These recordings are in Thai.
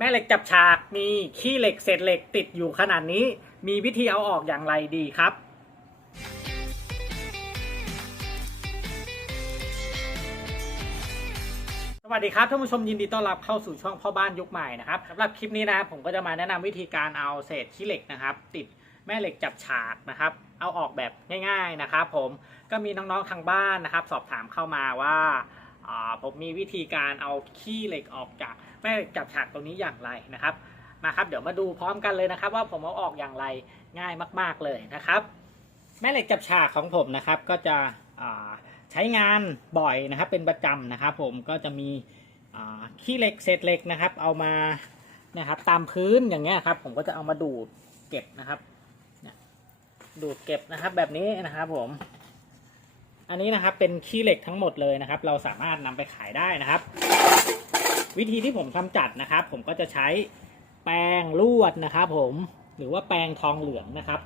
แม่เหล็กจับฉากมีขี้เหล็กเศษเหล็กติดอยู่ขนาดนี้ มีวิธีเอาออกอย่างไรดีครับ สวัสดีครับท่านผู้ชมยินดีต้อนรับเข้าสู่ช่องพ่อบ้านยุคใหม่นะครับสำหรับคลิปนี้นะครับผมก็จะมาแนะนำวิธีการเอาเศษขี้เหล็กนะครับ ติดแม่เหล็กจับฉากนะครับ เอาออกแบบง่าย ๆนะครับ ผมก็มีน้องๆทางบ้านนะครับ สอบถามเข้ามาว่า ผมมีวิธีการเอาขี้เหล็กออกจากแม่เหล็กจับฉากตรงนี้อย่างไรนะครับมาครับ เดี๋ยวมาดูพร้อมกันเลยนะครับ ว่าผมเอาออกอย่างไรง่ายมาก ๆเลยนะครับ แม่เหล็กจับฉากของผมนะครับก็จะใช้งานบ่อยนะครับเป็นประจำนะครับ ผมก็จะมีขี้เหล็กเศษเหล็กนะครับ เอามานะครับตามพื้นอย่างเงี้ยครับ ผมก็จะเอามาดูดเก็บนะครับดูดเก็บนะครับแบบนี้นะครับผม อันนี้นะครับเป็นขี้เหล็กทั้งหมดเลยนะครับ เราสามารถนำไปขายได้นะครับ วิธีที่ผมทำจัดนะครับ ผมก็จะใช้แป้งลวดนะครับ ผมหรือว่าแป้งทองเหลืองนะครับ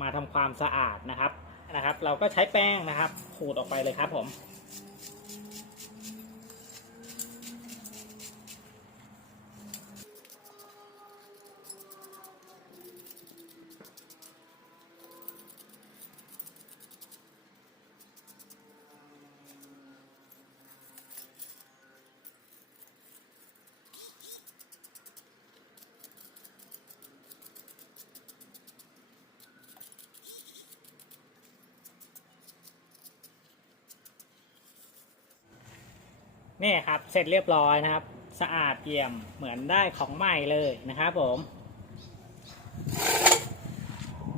มาทำความสะอาดนะครับนะครับ เราก็ใช้แป้งนะครับ ขูดออกไปเลยครับผม นี่ครับเสร็จเรียบร้อยนะครับ สะอาดเยี่ยมเหมือนได้ของใหม่เลยนะครับผม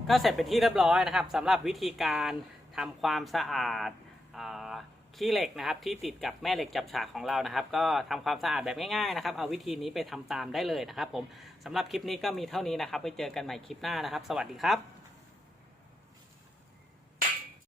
ก็เสร็จเป็นที่เรียบร้อยนะครับสำหรับวิธีการทำความสะอาดอขี้เหล็กนะครับที่ติดกับแม่เหล็กจับฉากของเรานะครับ ก็ทำความสะอาดแบบง่ายๆนะครับ เอาวิธีนี้ไปทำตามได้เลยนะครับ ผมสำหรับคลิปนี้ก็มีเท่านี้นะครับไปเจอกันใหม่คลิปหน้านะครับ สวัสดีครับ